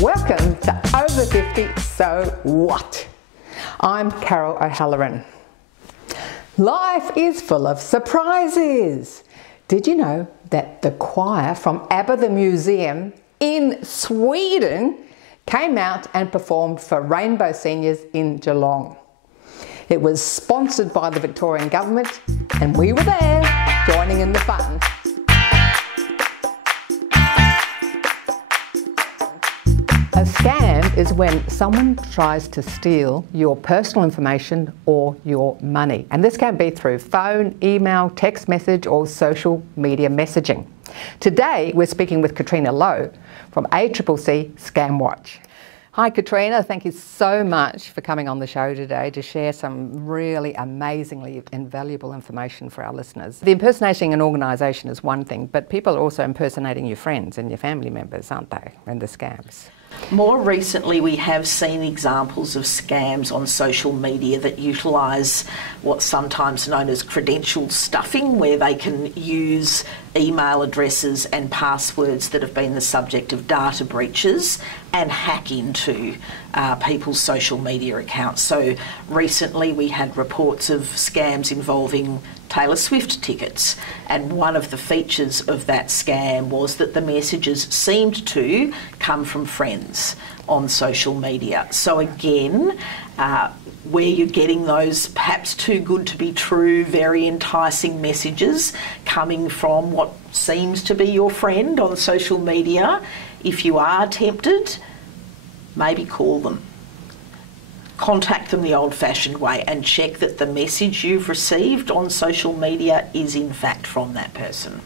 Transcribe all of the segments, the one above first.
Welcome to Over 50 So What? I'm Carol O'Halloran. Life is full of surprises. Did you know that the choir from ABBA the Museum in Sweden came out and performed for Rainbow Seniors in Geelong? It was sponsored by the Victorian Government and we were there joining in the fun. A scam is when someone tries to steal your personal information or your money. And this can be through phone, email, text message or social media messaging. Today we're speaking with Katrina Lowe from ACCC Scamwatch. Hi Katrina, thank you so much for coming on the show today to share some really amazingly invaluable information for our listeners. The impersonating an organisation is one thing, but people are also impersonating your friends and your family members, aren't they, in the scams? More recently, we have seen examples of scams on social media that utilise what's sometimes known as credential stuffing, where they can use email addresses and passwords that have been the subject of data breaches and hack into people's social media accounts. So recently we had reports of scams involving Taylor Swift tickets, and one of the features of that scam was that the messages seemed to come from friends on social media. So again, where you're getting those perhaps too good to be true, very enticing messages coming from what seems to be your friend on social media, if you are tempted, maybe call them. Contact them the old-fashioned way and check that the message you've received on social media is in fact from that person.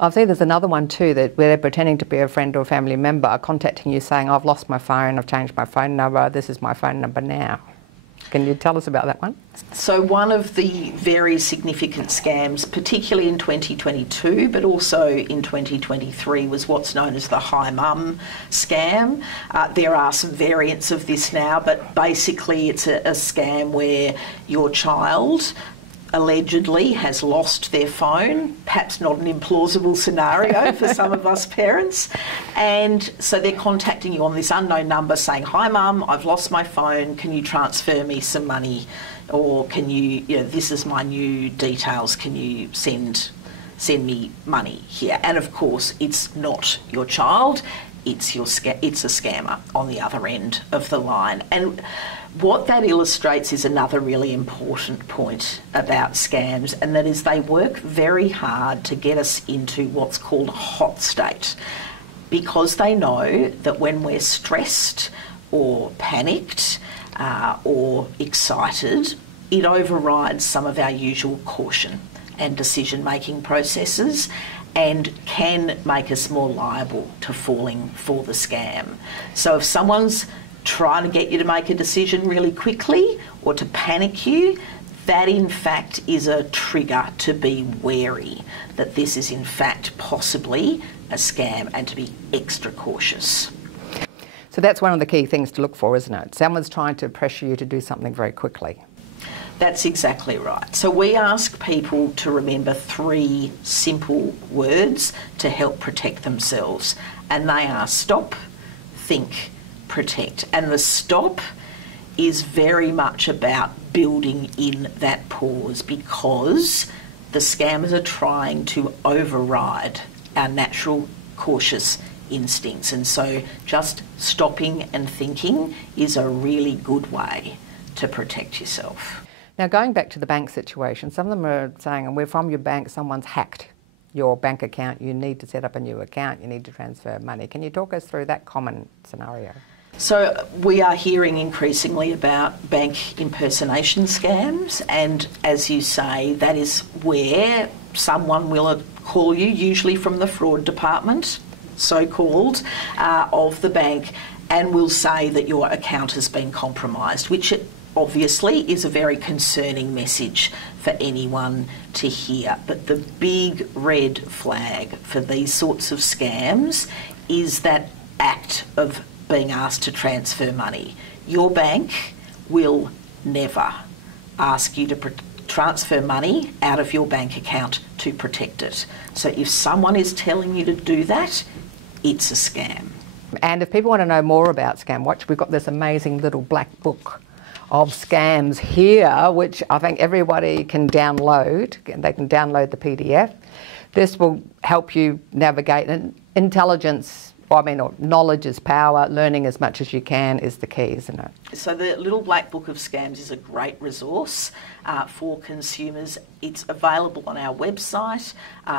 I've seen there's another one too, that where they're pretending to be a friend or family member, contacting you saying, I've lost my phone, I've changed my phone number, this is my phone number now. Can you tell us about that one? So one of the very significant scams, particularly in 2022, but also in 2023, was what's known as the Hi Mum scam. There are some variants of this now, but basically it's a scam where your child allegedly has lost their phone, perhaps not an implausible scenario for some of us parents, and so they're contacting you on this unknown number saying, hi mum, I've lost my phone, can you transfer me some money, or can you, this is my new details, can you send me money here? And of course it's not your child, it's a scammer on the other end of the line. And what that illustrates is another really important point about scams, and that is they work very hard to get us into what's called a hot state, because they know that when we're stressed or panicked or excited, it overrides some of our usual caution and decision-making processes and can make us more liable to falling for the scam. So if someone's trying to get you to make a decision really quickly or to panic you, that in fact is a trigger to be wary that this is in fact possibly a scam and to be extra cautious. So that's one of the key things to look for, isn't it? Someone's trying to pressure you to do something very quickly. That's exactly right. So we ask people to remember 3 simple words to help protect themselves, and they are stop, think, protect. And the stop is very much about building in that pause, because the scammers are trying to override our natural cautious instincts, and so just stopping and thinking is a really good way to protect yourself. Now going back to the bank situation, some of them are saying, we're from your bank, someone's hacked your bank account, you need to set up a new account, you need to transfer money. Can you talk us through that common scenario? So we are hearing increasingly about bank impersonation scams, and as you say, that is where someone will call you, usually from the fraud department, so-called, of the bank, and will say that your account has been compromised, which obviously is a very concerning message for anyone to hear. But the big red flag for these sorts of scams is that act of being asked to transfer money. Your bank will never ask you to transfer money out of your bank account to protect it. So if someone is telling you to do that, it's a scam. And if people want to know more about Scamwatch, we've got this amazing little black book of scams here, which I think everybody can download. They can download the PDF. This will help you navigate. And intelligence, or knowledge is power. Learning as much as you can is the key, isn't it? So the Little Black Book of Scams is a great resource for consumers. It's available on our website.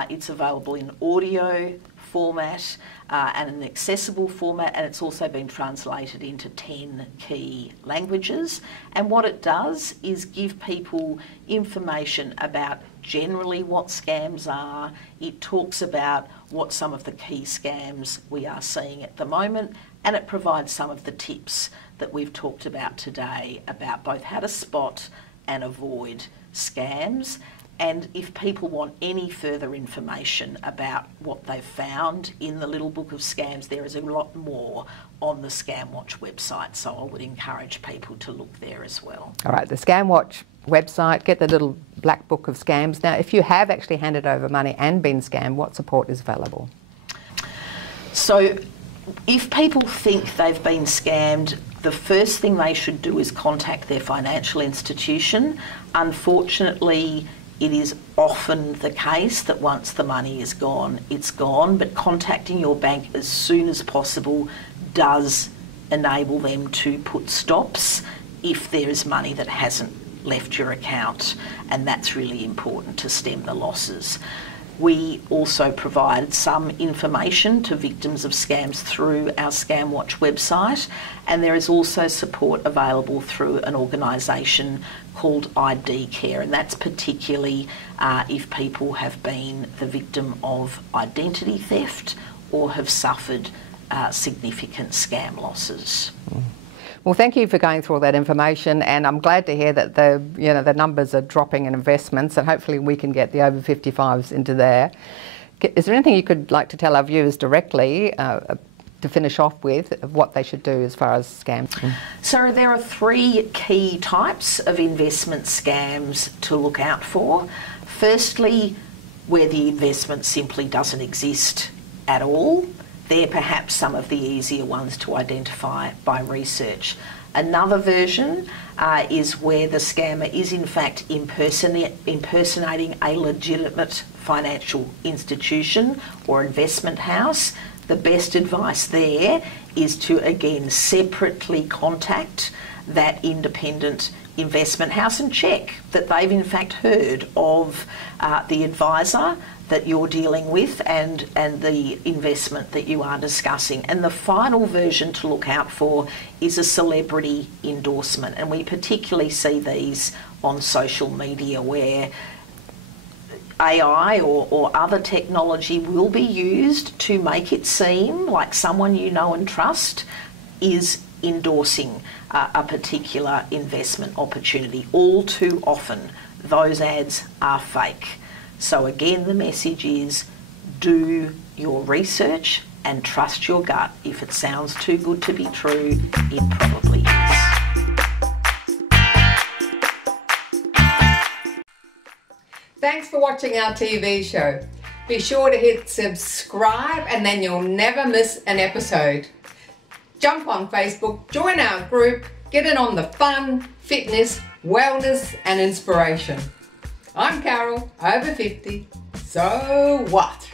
It's available in audio format and an accessible format, and it's also been translated into 10 key languages. And what it does is give people information about generally what scams are. It talks about what some of the key scams we are seeing at the moment, and it provides some of the tips that we've talked about today about both how to spot and avoid scams. And if people want any further information about what they've found in the Little Book of Scams, there is a lot more on the Scamwatch website, so I would encourage people to look there as well. All right, the Scamwatch website, get the Little Black Book of Scams. Now, if you have actually handed over money and been scammed, what support is available? So, if people think they've been scammed, the first thing they should do is contact their financial institution. Unfortunately, it is often the case that once the money is gone, it's gone, but contacting your bank as soon as possible does enable them to put stops if there is money that hasn't left your account, and that's really important to stem the losses. We also provide some information to victims of scams through our Scamwatch website, and there is also support available through an organisation called ID Care, and that's particularly if people have been the victim of identity theft or have suffered significant scam losses. Well, thank you for going through all that information, and I'm glad to hear that the numbers are dropping in investments, and hopefully we can get the over 55s into there. Is there anything you could like to tell our viewers directly to finish off with of what they should do as far as scams? So there are 3 key types of investment scams to look out for. Firstly, where the investment simply doesn't exist at all. They're perhaps some of the easier ones to identify by research. Another version is where the scammer is in fact impersonating a legitimate financial institution or investment house. The best advice there is to again separately contact that independent investment house and check that they've in fact heard of the advisor that you're dealing with and the investment that you are discussing. And the final version to look out for is a celebrity endorsement, and we particularly see these on social media where AI or other technology will be used to make it seem like someone you know and trust is endorsing a particular investment opportunity. All too often those ads are fake. So again, the message is do your research and trust your gut. If it sounds too good to be true, it probably is. Thanks for watching our TV show. Be sure to hit subscribe and then you'll never miss an episode. Jump on Facebook, join our group, get in on the fun, fitness, wellness and inspiration. I'm Carol, over 50, so what?